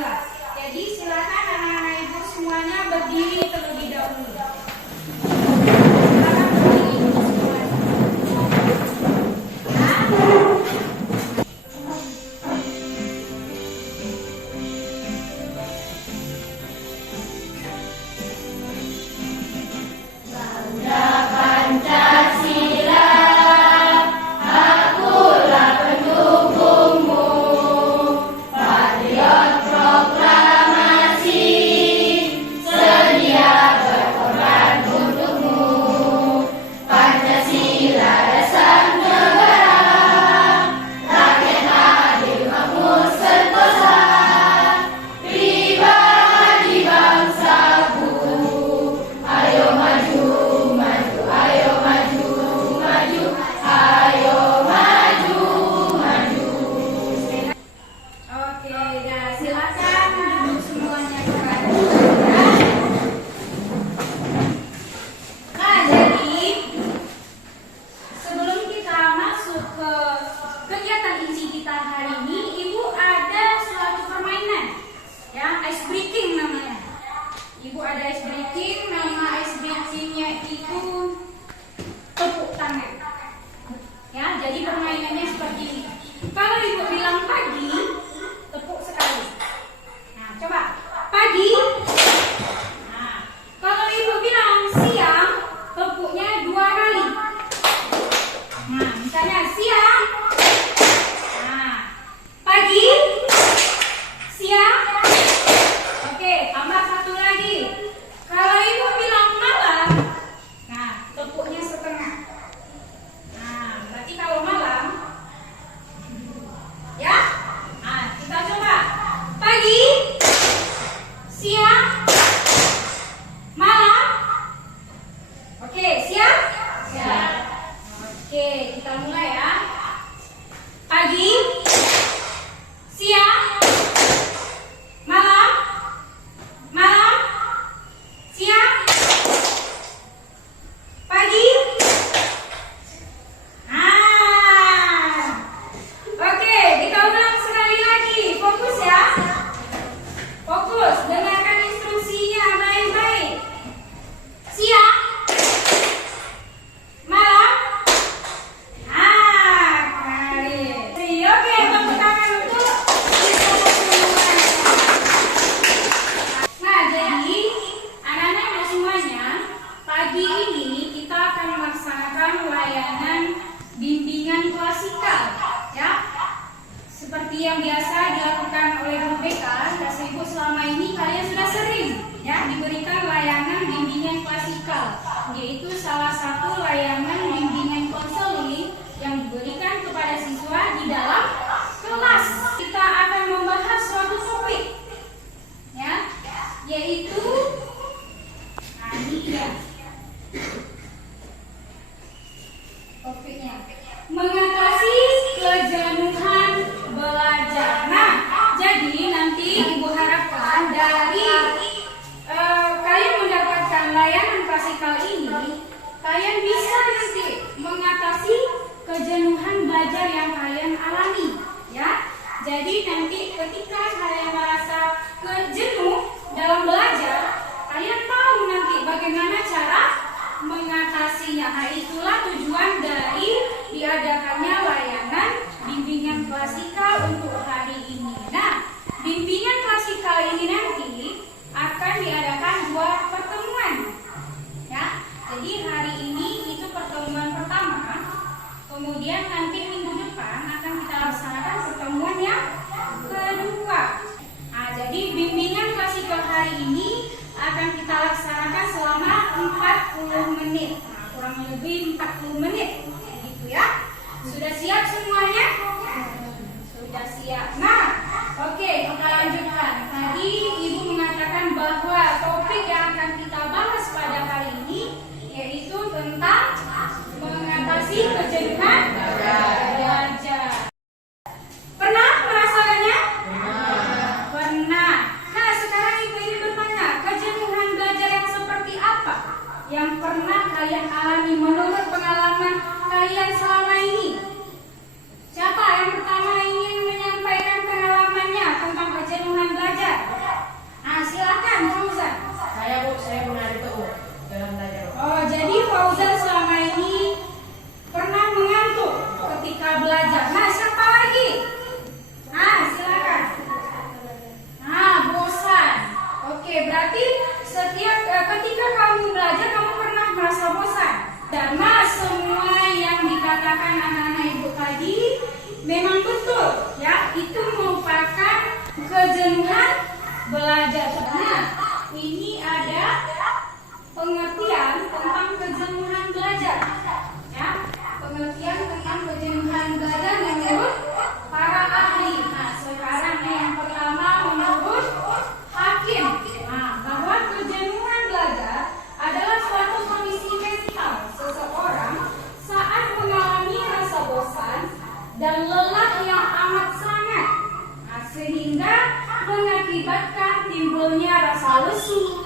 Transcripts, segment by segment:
Pancasila. Jadi silakan anak-anak ibu semuanya berdiri terlebih dahulu. Silakan berdiri ibu semuanya. Yang biasa dilakukan oleh guru BK, Kelas Ibu selama ini kalian sudah sering ya diberikan layanan bimbingan klasikal, yaitu salah satu layanan bimbingan konseling yang diberikan kepada siswa di dalam kelas. Kita akan membahas suatu topik ya, yaitu ini dia topiknya, mengatasi kejenuhan belajar. Nah, jadi nanti Ibu harapkan dari kalian mendapatkan layanan klasikal ini, kalian bisa nanti mengatasi kejenuhan belajar yang kalian alami, ya. Jadi nanti ketika kalian merasa jenuh dalam belajar, kalian tahu nanti bagaimana cara mengatasinya. Nah, itulah tujuan dari diadakannya layanan bimbingan klasikal untuk hari ini. Nah, bimbingan klasikal ini nanti akan diadakan 2 pertemuan. Ya, jadi hari ini itu pertemuan pertama. Kemudian nanti minggu depan akan kita laksanakan pertemuan yang kedua. Nah, jadi bimbingan klasikal hari ini akan kita laksanakan selama 40 menit. Nah, kurang lebih 40 menit. Gitu ya. Sudah siap semuanya? Sudah siap. Nah, oke, kita lanjutkan. Tadi Ibu mengatakan bahwa topik yang akan kita bahas pada hari ini yaitu tentang mengatasi kejenuhan belajar. Pernah merasakannya? Pernah. Nah, sekarang Ibu ini bertanya, kejenuhan belajar yang seperti apa yang pernah kalian alami menurut pengalaman kalian selama ini? Siapa yang pertama ingin menyampaikan pengalamannya tentang kejenuhan Memang betul, ya, itu merupakan kejenuhan belajar. Nah, ini ada pengertian tentang kejenuhan belajar, ya, pengertian tentang kejenuhan belajar menurut para ahli. Nah, sekarang yang pertama menurut Hakim, bahwa kejenuhan belajar adalah suatu kondisi mental seseorang saat mengalami rasa bosan dan lelah yang amat sangat, sehingga mengakibatkan timbulnya rasa lesu,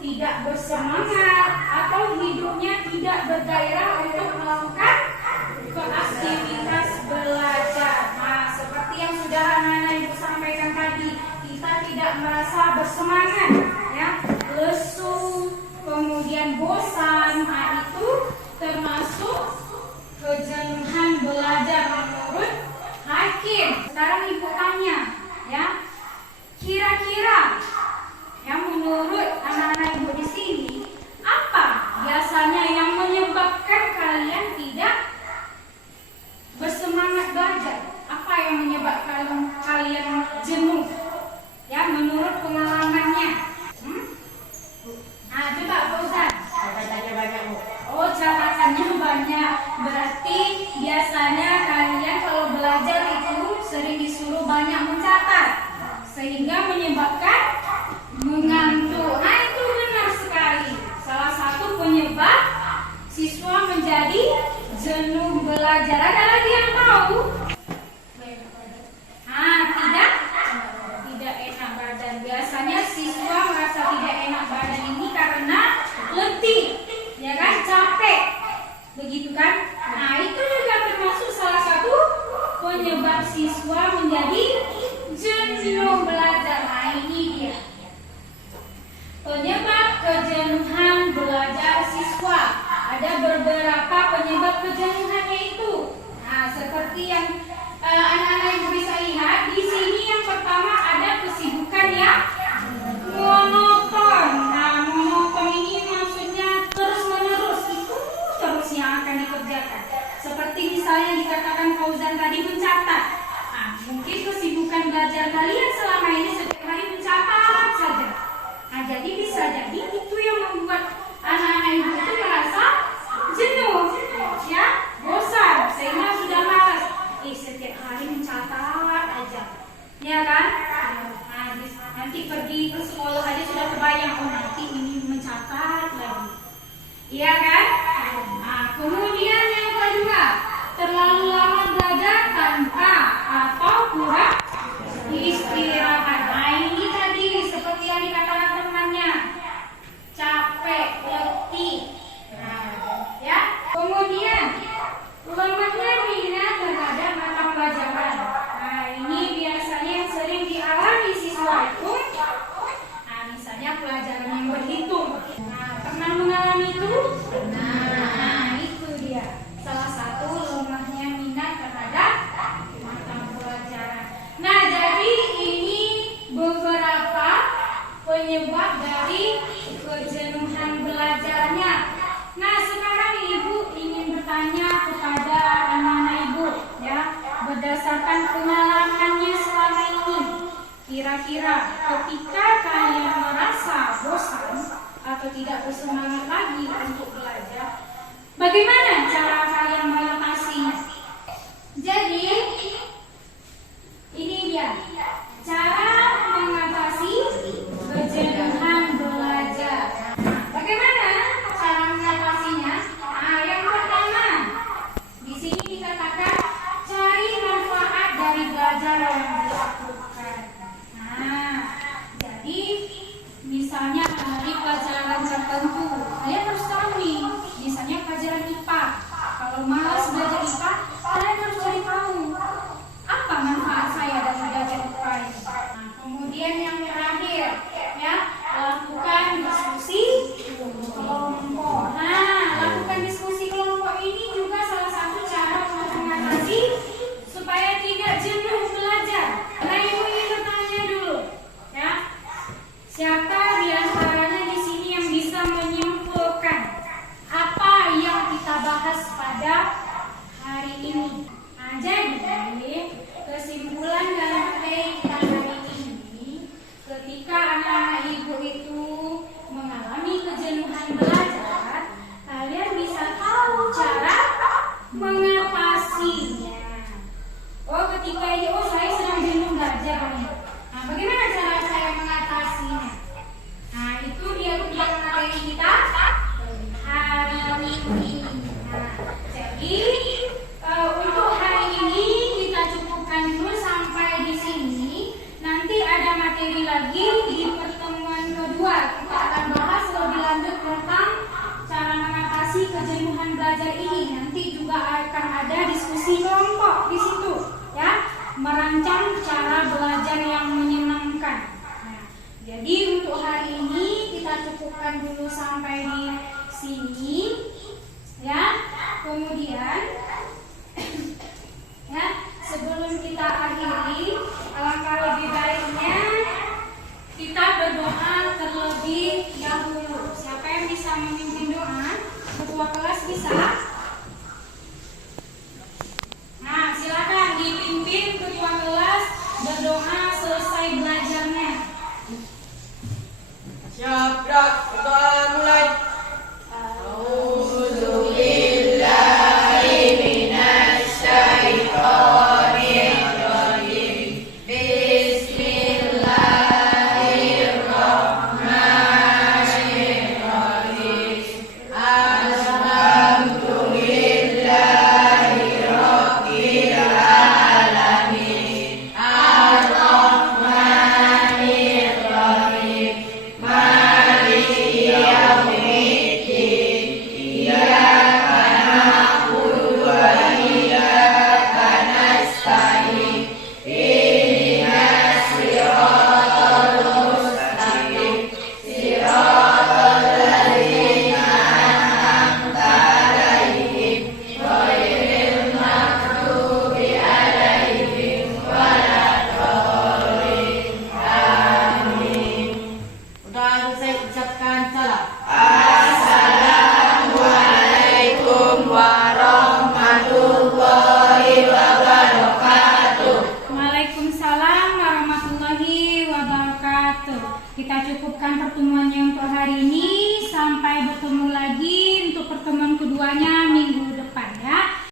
tidak bersemangat, atau hidupnya tidak bergairah untuk melakukan aktivitas belajar. Nah, seperti yang sudah anak-anak ibu sampaikan tadi, kita tidak merasa bersemangat, ya, lesu, kemudian bosan. Nah, itu termasuk kejenuhan belajar menurut Hakim. Sekarang ibu tanya, ya, kira-kira yang menurut anak-anak ibu di sini, apa biasanya yang menyebabkan kalian tidak bersemangat belajar? Apa yang menyebabkan kalian jenuh? Ya, menurut pengalamannya. Nah, coba Fauzan. Catatannya banyak, Bu. Oh, catatannya banyak. Berarti biasanya kalian kalau belajar itu sering disuruh banyak mencatat, sehingga menyebabkan mengantuk. Nah, itu benar sekali. Salah satu penyebab siswa menjadi jenuh belajar. Ada lagi yang tahu? Tidak enak badan. Biasanya siswa merasa tidak enak badan ini karena letih, ya kan, capek, begitu kan? Nah, itu juga termasuk salah satu penyebab siswa menjadi jenuh belajar. Nah, ini dia penyebab kejenuhan belajar siswa. Ada beberapa penyebab kejenuhannya itu. Nah, seperti yang anak-anak ibu bisa lihat di sini, yang pertama ada kesibukan yang monoton. Nah, monoton ini maksudnya terus-menerus, itu terus yang akan dikerjakan. Seperti misalnya dikatakan Fauzan tadi, mencatat. Nah, mungkin kesibukan belajar kalian selama ini setiap hari mencatat saja. Nah, jadi bisa jadi itu yang membuat anak-anak ibu itu merasa jenuh, ya, bosan, sehingga sudah malas. Setiap hari mencatat aja, ya kan? Nah, nanti pergi ke sekolah aja sudah terbayang, oh nanti ini mencatat lagi, iya kan? Nah, kemudian yang kedua, terlalu lama belajar tanpa atau kurang istirahat. Nah, ini tadi seperti yang dikatakan temannya, capek, letih, ya. Kemudian lemahnya minat terhadap mata pelajaran. Nah, ini biasanya yang sering dialami siswa itu. Nah, misalnya pelajaran yang berhitung. Nah, pernah mengalami itu? Nah, itu dia. Salah satu lemahnya minat terhadap mata pelajaran. Nah, jadi ini beberapa penyebab dari kejenuhan belajarnya. Nah, sekarang ibu ingin bertanya kepada anak-anak ibu, ya, berdasarkan pengalamannya selama ini, kira-kira ketika kalian merasa bosan atau tidak bersemangat lagi untuk belajar, bagaimana cara kalian mengatasinya? Jadi ini dia cara mengatasi kejenuhan belajar. Bagaimana cara mengatasinya? Nah, yang pertama, di sini dikatakan cari manfaat dari belajar yang dilakukan. Nah, jadi anak-anak ibu itu mengalami kejenuhan belajar, kalian bisa tahu cara mengatasinya. Oh, ketika itu saya sedang jenuh belajar nih. Nah, bagaimana cara saya mengatasinya? Nah, itu dia tentang materi kita hari ini. Nah, jadi untuk hari ini kita cukupkan dulu sampai di sini. Nanti ada materi lagi di pertemuan kedua. Kita akan bahas lebih lanjut tentang cara mengatasi kejenuhan belajar ini. Nanti juga akan ada diskusi kelompok di situ, ya, merancang cara belajar yang menyenangkan. Nah, jadi untuk hari ini kita cukupkan dulu sampai di sini, ya. Kemudian, ya, sebelum kita akhiri, alangkah lebih baiknya kita berdoa terlebih dahulu. Siapa yang bisa memimpin doa? Ketua kelas bisa? Nah, silakan dipimpin ketua kelas berdoa selesai belajarnya. Siap, Dok. Kita mulai. Kita cukupkan pertemuannya untuk hari ini. Sampai bertemu lagi untuk pertemuan keduanya minggu depan, ya.